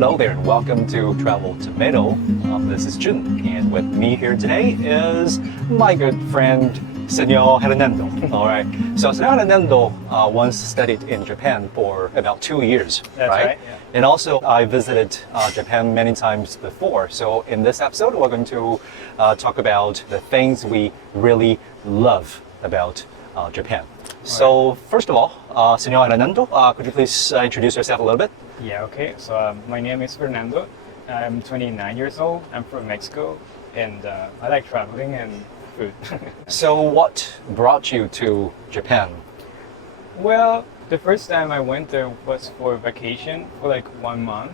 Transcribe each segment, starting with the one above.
Hello there and welcome to Travel Tomato. This is Jun, and with me here today is my good friend Senor Hernando. All right. So Senor Hernando once studied in Japan for about 2 years, That's right, yeah. And also I visited Japan many times before. So in this episode, we're going to talk about the things we really love about Japan. So first of all, Senor Hernando, could you please introduce yourself a little bit? Yeah, okay. So my name is Fernando. I'm 29 years old. I'm from Mexico, and I like traveling and food. So what brought you to Japan? Well, the first time I went there was for vacation for like 1 month.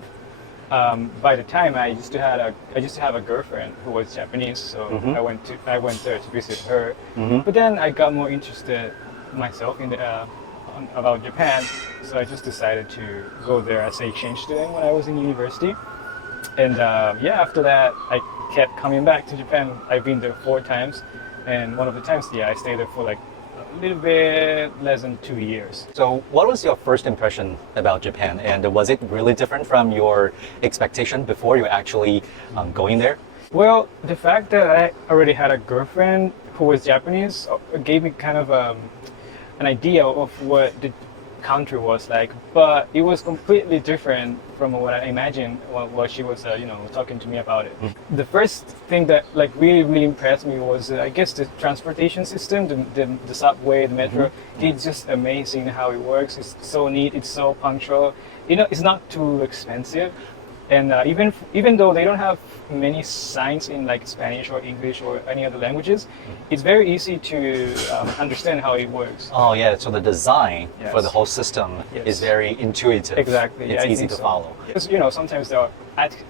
By the time I used to have a girlfriend who was Japanese, so I went there to visit her. But then I got more interested myself in about Japan, so I just decided to go there as an exchange student when I was in university. And after that, I kept coming back to Japan. I've been there 4 times, and one of the times, I stayed there for like a little bit less than 2 years. So what was your first impression about Japan, and was it really different from your expectation before you actually going there? Well, the fact that I already had a girlfriend who was Japanese gave me kind of an idea of what the country was like, but it was completely different from what I imagined while she was, talking to me about it. The first thing that like really impressed me was, I guess, the transportation system, the subway, the metro. It's just amazing how it works. It's so neat. It's so punctual. It's not too expensive. And even though they don't have many signs in like Spanish or English or any other languages, it's very easy to understand how it works. Oh yeah, so the design Yes. for the whole system Yes. is very intuitive. Exactly. It's I easy think to so. follow. Because sometimes there are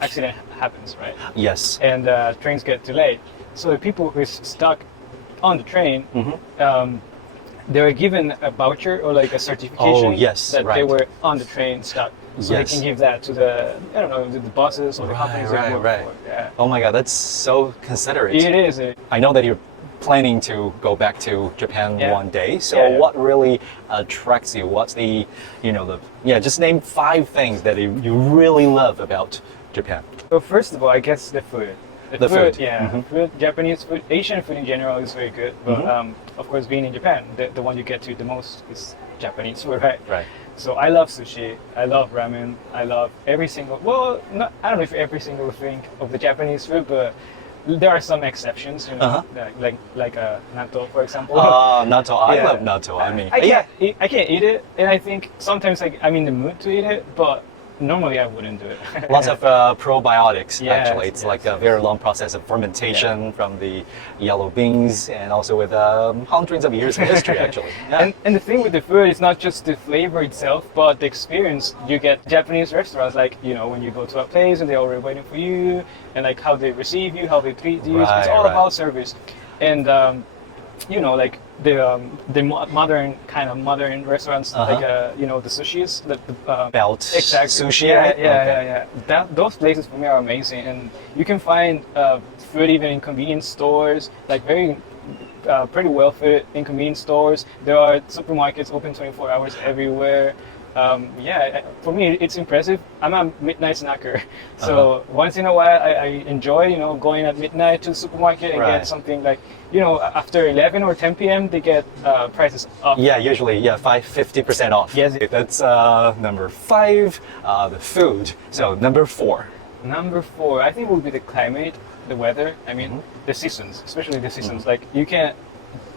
accident happens, right? Yes. And trains get delayed. So the people who is stuck on the train, they were given a voucher or like a certification yes, that they right. were on the train stuck. So Yes. they can give that to the buses or the companies they work right. for. Yeah. Oh my God, that's so considerate. It is. I know that you're planning to go back to Japan Yeah. one day. So Yeah. what really attracts you? What's just name 5 things that you really love about Japan. So first of all, I guess the food. The food. Yeah. Food, Japanese food, Asian food in general is very good. But of course, being in Japan, the one you get to the most is Japanese food, right? Right. So I love sushi, I love ramen, I love every single, I don't know if every single thing of the Japanese food, but there are some exceptions, like natto, for example. Natto. I Yeah. love natto. I mean, I can't eat it, and I think sometimes I'm in the mood to eat it, but normally I wouldn't do it. lots of probiotics, Yes, actually. It's like a very long process of fermentation from the yellow beans, and also with hundreds of years of history, actually. Yeah. And the thing with the food is not just the flavor itself, but the experience. You get Japanese restaurants, like, when you go to a place and they're already waiting for you, and like how they receive you, how they treat you. It's Right, all right. about service. And, like the modern restaurants, like, the sushis, the Belt exactly. sushi, Yeah, right? yeah. Those places for me are amazing, and you can find food even in convenience stores, like very pretty well fit in convenience stores. There are supermarkets open 24 hours everywhere. For me it's impressive. I'm a midnight snacker, so once in a while I enjoy going at midnight to the supermarket and Right. get something like after 11 or 10 p.m. they get prices off. Yeah, usually, 50% off. Yes. That's number 5, the food. So number 4. Number 4, I think, would be the climate, the weather. I mean, the seasons, especially the seasons. Like you can,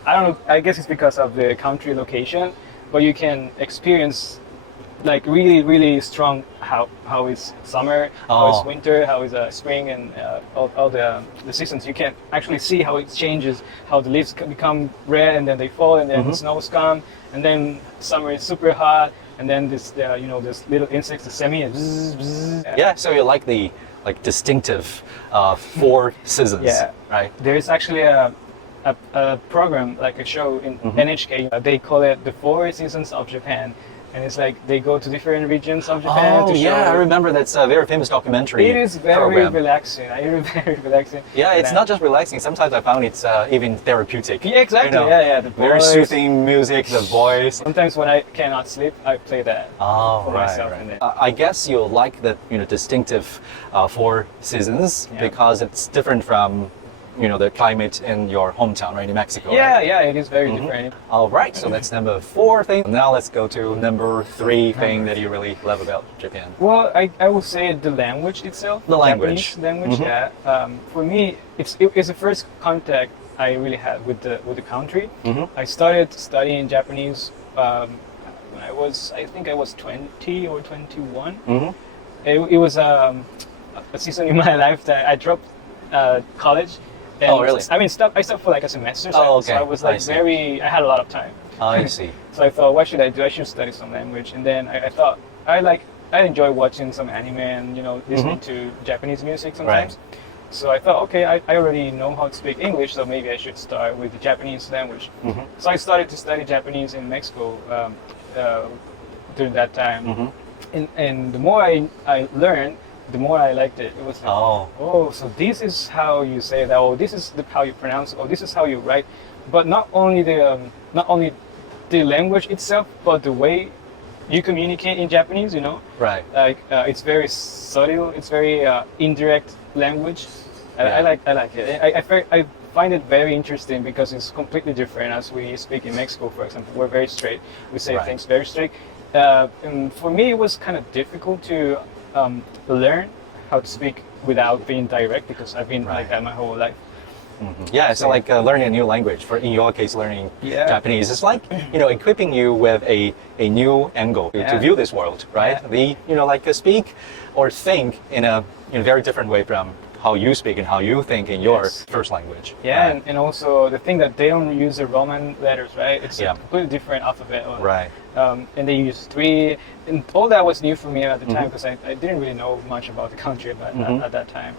I don't know. I guess it's because of the country location, but you can experience like really strong how is summer, how is winter, how is spring, and all the seasons. You can actually see how it changes, how the leaves can become red and then they fall, and then the snows come, and then summer is super hot, and then this little insects, the semi. Yeah, so you like the distinctive 4 seasons, Yeah. right? There is actually a program, like a show in NHK. They call it the 4 Seasons of Japan. and it's like they go to different regions of Japan Oh to show. yeah, I remember that's a very famous documentary. It is very program. relaxing. Very relaxing. Yeah, it's And, not just relaxing. Sometimes I found it's even therapeutic. Yeah, exactly. You know, Yeah. The very voice. soothing music, the voice. Sometimes when I cannot sleep, I play that Oh, for right, myself. right. And then, I guess you'll like the distinctive four seasons Yeah. because it's different from the climate in your hometown, right, in Mexico. yeah, Right? yeah, it is very different. All right, so that's number 4 thing. Now let's go to number 3 thing that you really love about Japan. Well, I will say the language itself. The language. Japanese language. Mhm. Yeah. For me, it's the first contact I really had with the country. Mhm. I started studying Japanese when I think I was 20 or 21. Mm-hmm. It was a season in my life that I dropped college. And Oh, really? I mean, I stopped for like a semester. So, Oh, okay. so I was I like see. I had a lot of time. I see. So I thought, what should I do? I should study some language. And then I thought, I enjoy watching some anime and listening to Japanese music sometimes. So I thought, okay, I already know how to speak English, so maybe I should start with the Japanese language. Mhm. So I started to study Japanese in Mexico during that time. And the more I learned, the more I liked it. It was like, Oh. so this is how you say that. Oh, this is how you pronounce. Oh, this is how you write. But not only the language itself, but the way you communicate in Japanese. Right. Like it's very subtle. It's very indirect language. Yeah. I like it. I find it very interesting because it's completely different as we speak in Mexico, for example. We're very straight. We say Right. things very straight. And for me, it was kind of difficult to learn how to speak without being direct because I've been Right. like that my whole life. Yeah, it's like learning a new language. In your case, learning Yeah. Japanese. It's like equipping you with a new angle to Yeah. view this world, right? Yeah. Like speak or think in a very different way from how you speak and how you think in your Yes. first language. Yeah, Right. and also the thing that they don't use the Roman letters, right? It's Yeah. a completely different alphabet. Right. And they use 3, and all that was new for me at the time Mhm. because I didn't really know much about the country Mhm. at that time.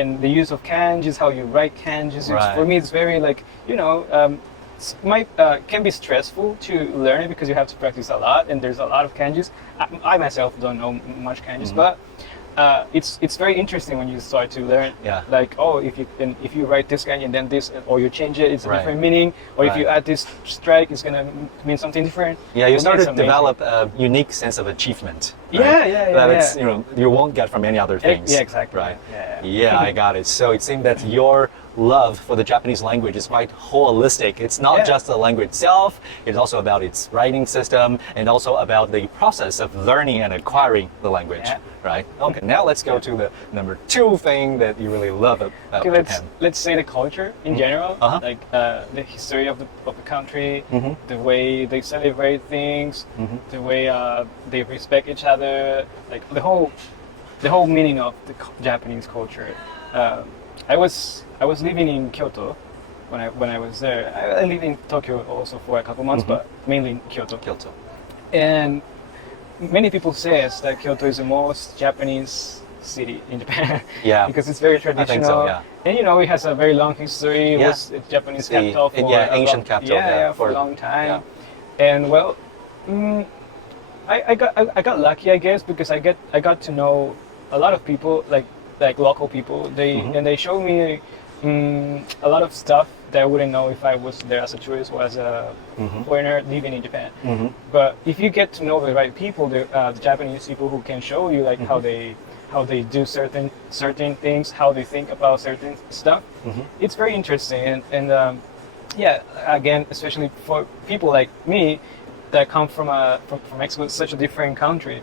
And the use of kanjis, how you write kanjis, Right. for me it's very like can be stressful to learn it because you have to practice a lot, and there's a lot of kanjis. I myself don't know much kanjis, Mhm. but it's very interesting when you start to learn. Yeah. Like, if you write this kanji and then this, or you change it, it's a Right. different meaning. Or if you Right. add this strike, it's gonna mean something different. Yeah, you For me, start it's to amazing. develop a unique sense of achievement. Yeah, right? yeah, That yeah, it's, yeah. you won't get from any other things. Yeah, exactly. Right. Yeah. Yeah, I got it. So it seems that your love for the Japanese language is quite holistic. It's not Yeah. just the language itself, it's also about its writing system and also about the process of learning and acquiring the language. Yeah. Right? Okay, now let's go to the number 2 thing that you really love about Okay, Japan. let's say the culture in general, Uh-huh. like the history of the country, Mhm. the way they celebrate things, Mhm. the way they respect each other, like the whole meaning of the Japanese culture. I was living in Kyoto when I was there. I lived in Tokyo also for a couple months, Mhm. but mainly in Kyoto. Kyoto. And many people say that Kyoto is the most Japanese city in Japan. Yeah. Because it's very I think traditional. so, yeah. And it has a very long history. It Yeah. was the Japanese It's the- capital for yeah, a ancient long, capital, Yeah, yeah, for a for- long time. yeah. And well, I got lucky, I guess, because I got to know a lot of people, like local people. They showed me a lot of stuff that I wouldn't know if I was there as a tourist or as a foreigner living in Japan. Mhm. But if you get to know the right people, the Japanese people who can show you like how they do certain things, how they think about certain stuff, it's very interesting. And yeah, again, especially for people like me that come from Mexico, it's such a different country.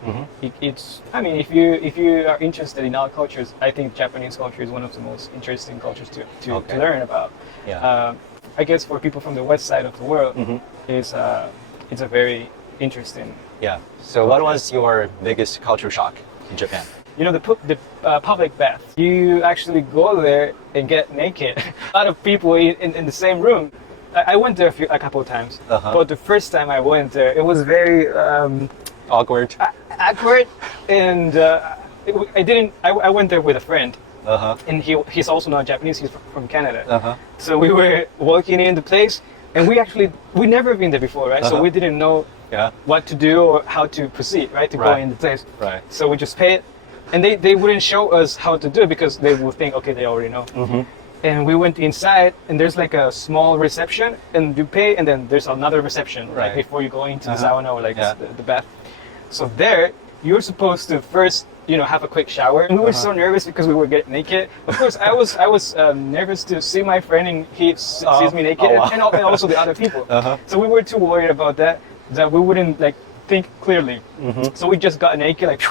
I mean, if you are interested in our cultures, I think Japanese culture is one of the most interesting cultures to Okay. learn about. Yeah. I guess for people from the west side of the world, it's a very interesting. Yeah. So what was your biggest culture shock in Japan? The public bath. You actually go there and get naked. A lot of people in the same room. I went there a couple of times, Uh-huh. but the first time I went there, it was very Awkward. awkward, and I went there with a friend, Uh-huh. and he's also not Japanese. He's from Canada. Uh-huh. So we were walking in the place, and we never been there before, right? So Uh-huh. we didn't know Yeah. what to do or how to proceed, right? To go Right. in the place. Right. So we just pay it, and they wouldn't show us how to do it because they would think, okay, they already know. Mm-hmm. And we went inside, and there's like a small reception, and you pay, and then there's another reception Right. right before you go into the Uh-huh. sauna or like Yeah. the bath. So there, you're supposed to first, have a quick shower. And we were so nervous because we were getting naked. Of course, I was nervous to see my friend, and he sees me naked, wow. and also the other people. Uh-huh. So we were too worried about that we wouldn't like think clearly. Mm-hmm. So we just got naked, like,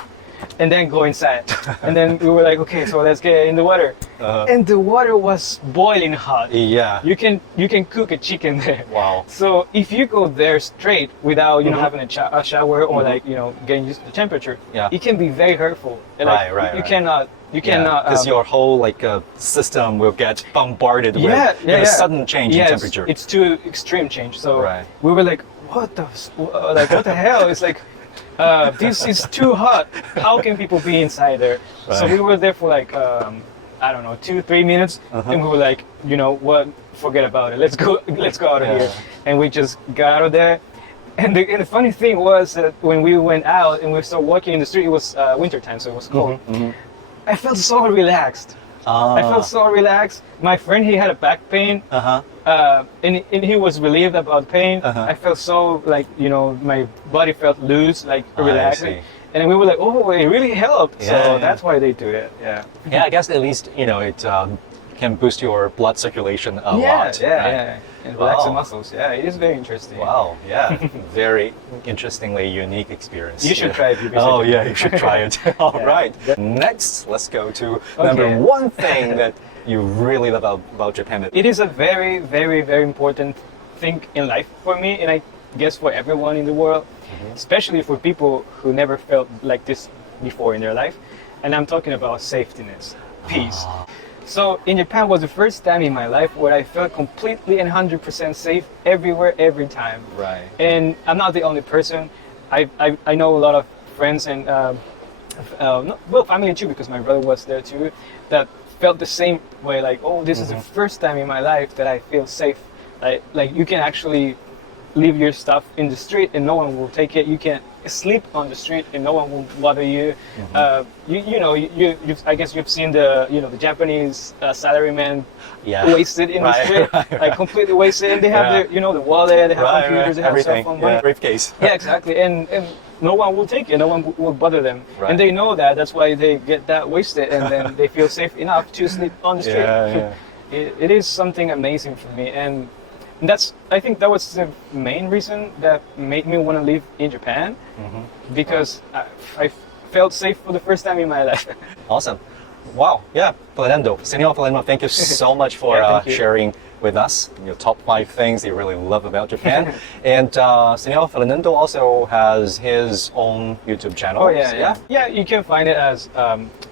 and then go inside. And then we were like, okay, so let's get in the water. Uh-huh. And the water was boiling hot. Yeah. You can cook a chicken there. Wow. So if you go there straight without Mhm. having a shower or Mhm. like getting used to the temperature, Yeah. it can be very hurtful. And, like, Right. You cannot Because your whole system will get bombarded with a sudden change in temperature. It's too extreme change. So Right. we were like, what the hell? It's like, this is too hot. How can people be inside there? So Right. we were there for like, I don't know, 2-3 minutes, Uh-huh. and we were like, what? Forget about it. Let's go out of Yeah. here. And we just got out of there. And the funny thing was that when we went out and we started walking in the street, it was winter time, so it was cold. Mhm. I felt so relaxed. I felt so relaxed. My friend, he had a back pain, Uh-huh. and he was relieved about pain. Uh-huh. I felt so like my body felt loose, like I relaxed. see. And we were like, oh, it really helped. Yeah, So yeah. that's why they do it. Yeah. Yeah, I guess at least it can boost your blood circulation a yeah, lot. yeah, right? yeah. And relax the Wow. muscles. Yeah, it is very interesting. Wow. Yeah. Very interestingly unique experience. You should Yeah. try it if you visit Oh Japan. yeah, you should try it. All Yeah. right. Next, let's go to number Okay. one thing that you really love about Japan. It is a very, very, very important thing in life for me, and I guess for everyone in the world, especially for people who never felt like this before in their life. And I'm talking about safetyness, peace. So in Japan was the first time in my life where I felt completely and 100% safe everywhere, every time. Right. And I'm not the only person. I know a lot of friends and family too, because my brother was there too, that felt the same way. Like, oh, this is the first time in my life that I feel safe. Like you can actually leave your stuff in the street and no one will take it. You can sleep on the street and no one will bother you. I guess you've seen the Japanese salaryman Yeah. wasted in the Right, street, right, like completely wasted, and they have Yeah. the wallet, they have Right, computers, they have everything. cell phone, Yeah. money. Briefcase. Yeah, exactly, and no one will take it, no one will bother them, Right. and they know that. That's why they get that wasted, and then they feel safe enough to sleep on the street. Yeah, yeah. It is something amazing for me, and I think that was the main reason that made me want to live in Japan, because I felt safe for the first time in my life. Awesome. Wow. Yeah. Fernando. Senor Fernando, thank you so much for Yeah, thank you. sharing with us your top 5 things you really love about Japan. And Senor Fernando also has his own YouTube channel. Oh yeah. You can find it as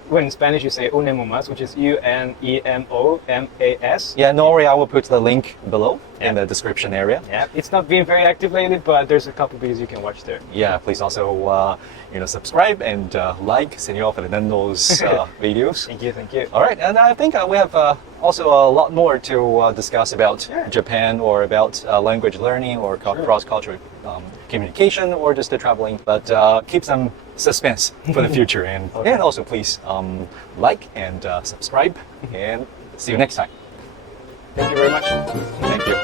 when in Spanish you say unemomas, which is UNEMOMAS. Yeah, no worry, I will put the link below in the description area. Yeah, it's not being very active lately, but there's a couple videos you can watch there. Yeah, please also subscribe and like Senor Fernando's videos. Thank you. All right, and I think we have also a lot more to discuss about Japan or about language learning or cross-cultural communication or just the traveling, but keep some suspense for the future. And also please like and subscribe, and see you next time. Thank you very much. Thank you.